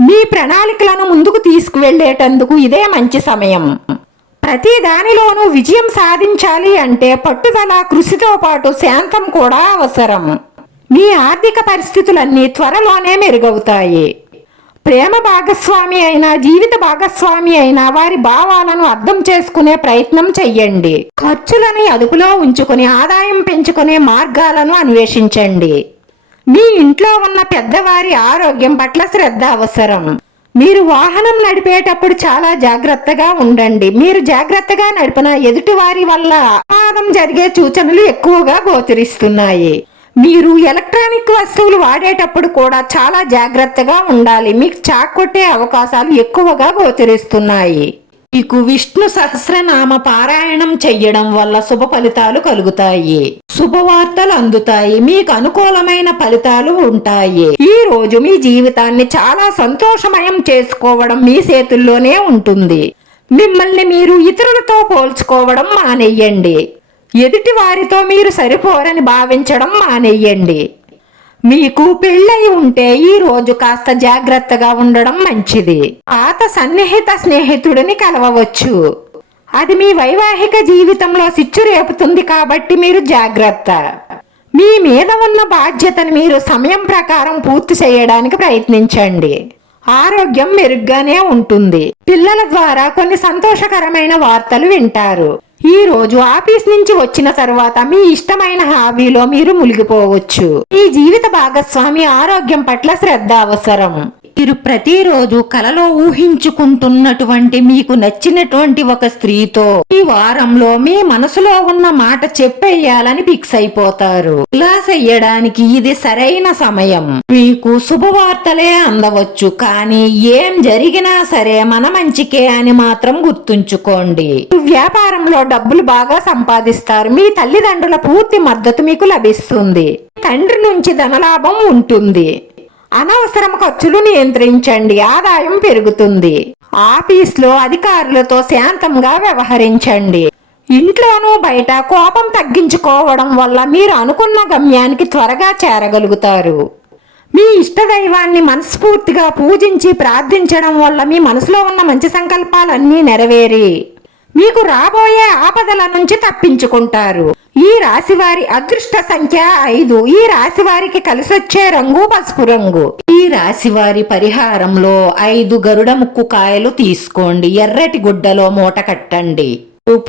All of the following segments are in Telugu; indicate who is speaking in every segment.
Speaker 1: మీ ప్రణాళికలను ముందుకు తీసుకువెళ్ళేటందుకు ఇదే మంచి సమయం. ప్రతి దానిలోనూ విజయం సాధించాలి అంటే పట్టుదల కృషితో పాటు శాంతం కూడా అవసరం. మీ ఆర్థిక పరిస్థితులన్నీ త్వరలోనే మెరుగవుతాయి. ప్రేమ భాగస్వామి అయినా జీవిత భాగస్వామి అయినా వారి భావాలను అర్థం చేసుకునే ప్రయత్నం చెయ్యండి. ఖర్చులని అదుపులో ఉంచుకుని ఆదాయం పెంచుకునే మార్గాలను అన్వేషించండి. మీ ఇంట్లో ఉన్న పెద్దవారి ఆరోగ్యం పట్ల శ్రద్ధ అవసరం. మీరు వాహనం నడిపేటప్పుడు చాలా జాగ్రత్తగా ఉండండి. మీరు జాగ్రత్తగా నడిపిన ఎదుటివారి వల్ల అపాదం జరిగే సూచనలు ఎక్కువగా గోచరిస్తున్నాయి. మీరు ఎలక్ట్రానిక్ వస్తువులు వాడేటప్పుడు కూడా చాలా జాగ్రత్తగా ఉండాలి. మీకు చాక్ కొట్టే అవకాశాలు ఎక్కువగా గోచరిస్తున్నాయి. మీకు విష్ణు సహస్రనామ పారాయణం చెయ్యడం వల్ల శుభ ఫలితాలు కలుగుతాయి. శుభవార్తలు అందుతాయి. మీకు అనుకూలమైన ఫలితాలు ఉంటాయి. ఈ రోజు మీ జీవితాన్ని చాలా సంతోషమయం చేసుకోవడం మీ చేతుల్లోనే ఉంటుంది. మిమ్మల్ని మీరు ఇతరులతో పోల్చుకోవడం మానేయండి. ఎదుటి వారితో మీరు సరిపోరని భావించడం మానేయండి. మీకు పెళ్ళై ఉంటే ఈ రోజు కాస్త జాగ్రత్తగా ఉండడం మంచిది. ఆత సన్నిహిత స్నేహితుడిని కలవవచ్చు. అది మీ వైవాహిక జీవితంలో సిచ్చు రేపుతుంది కాబట్టి మీరు జాగ్రత్త. మీ మీద ఉన్న బాధ్యతను మీరు సమయం ప్రకారం పూర్తి చేయడానికి ప్రయత్నించండి. ఆరోగ్యం మెరుగ్గానే ఉంటుంది. పిల్లల ద్వారా కొన్ని సంతోషకరమైన వార్తలు వింటారు. ఈ రోజు ఆఫీస్ నుంచి వచ్చిన తర్వాత మీ ఇష్టమైన హాబీలో మీరు మునిగిపోవచ్చు. మీ జీవిత భాగస్వామి ఆరోగ్యం పట్ల శ్రద్ధ అవసరం. మీరు ప్రతిరోజు కలలో ఊహించుకుంటున్నటువంటి మీకు నచ్చినటువంటి ఒక స్త్రీతో ఈ వారంలో మీ మనసులో ఉన్న మాట చెప్పేయాలని ఫిక్స్ అయిపోతారు. ఇలా చెయ్యడానికి ఇది సరైన సమయం. మీకు శుభవార్తలే అందవచ్చు కానీ ఏం జరిగినా సరే మన మంచికే అని మాత్రం గుర్తుంచుకోండి. వ్యాపారంలో డబ్బులు బాగా సంపాదిస్తారు. మీ తల్లిదండ్రుల పూర్తి మద్దతు మీకు లభిస్తుంది. తండ్రి నుంచి ధనలాభం ఉంటుంది. అనవసరం ఖర్చులు నియంత్రించండి. ఆదాయం పెరుగుతుంది. ఆఫీస్లో అధికారులతో శాంతంగా వ్యవహరించండి. ఇంట్లోనూ బయట కోపం తగ్గించుకోవడం వల్ల మీరు అనుకున్న గమ్యానికి త్వరగా చేరగలుగుతారు. మీ ఇష్టదైవాన్ని మనస్ఫూర్తిగా పూజించి ప్రార్థించడం వల్ల మీ మనసులో ఉన్న మంచి సంకల్పాలన్నీ నెరవేరి మీకు రాబోయే ఆపదల నుంచి తప్పించుకుంటారు. ఈ రాశి వారి అదృష్ట సంఖ్య ఐదు. ఈ రాశి వారికి కలిసొచ్చే రంగు పసుపు రంగు. ఈ రాశి వారి పరిహారంలో ఐదు గరుడ ముక్కు కాయలు తీసుకోండి. ఎర్రటి గుడ్డలో మూట కట్టండి.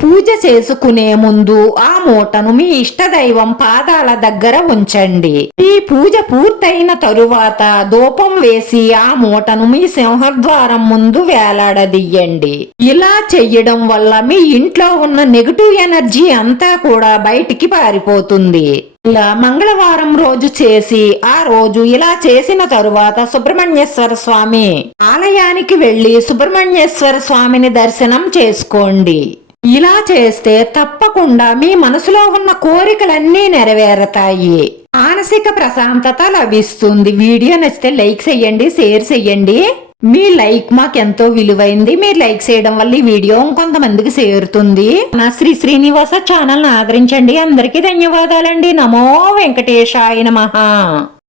Speaker 1: పూజ చేసుకునే ముందు ఆ మూటను మీ ఇష్టదైవం పాదాల దగ్గర ఉంచండి. ఈ పూజ పూర్తయిన తరువాత దూపం వేసి ఆ మూటను మీ సింహద్వారం ముందు వేలాడదీయండి. ఇలా చెయ్యడం వల్ల మీ ఇంట్లో ఉన్న నెగటివ్ ఎనర్జీ అంతా కూడా బయటికి పారిపోతుంది. ఇలా మంగళవారం రోజు చేసి ఆ రోజు ఇలా చేసిన తరువాత సుబ్రహ్మణ్యేశ్వర స్వామి ఆలయానికి వెళ్ళి సుబ్రహ్మణ్యేశ్వర స్వామిని దర్శనం చేసుకోండి. ఇలా చేస్తే తప్పకుండా మీ మనసులో ఉన్న కోరికలన్నీ నెరవేరతాయి. మానసిక ప్రశాంతత లభిస్తుంది. వీడియో నచ్చితే లైక్ చేయండి షేర్ చేయండి. మీ లైక్ మాకెంతో విలువైంది. మీరు లైక్ చేయడం వల్ల ఈ వీడియో ఇంకొంతమందికి చేరుతుంది. నా శ్రీ శ్రీనివాస ఛానల్ ఆదరించండి. అందరికీ ధన్యవాదాలండి. నమో వెంకటేశాయ నమః.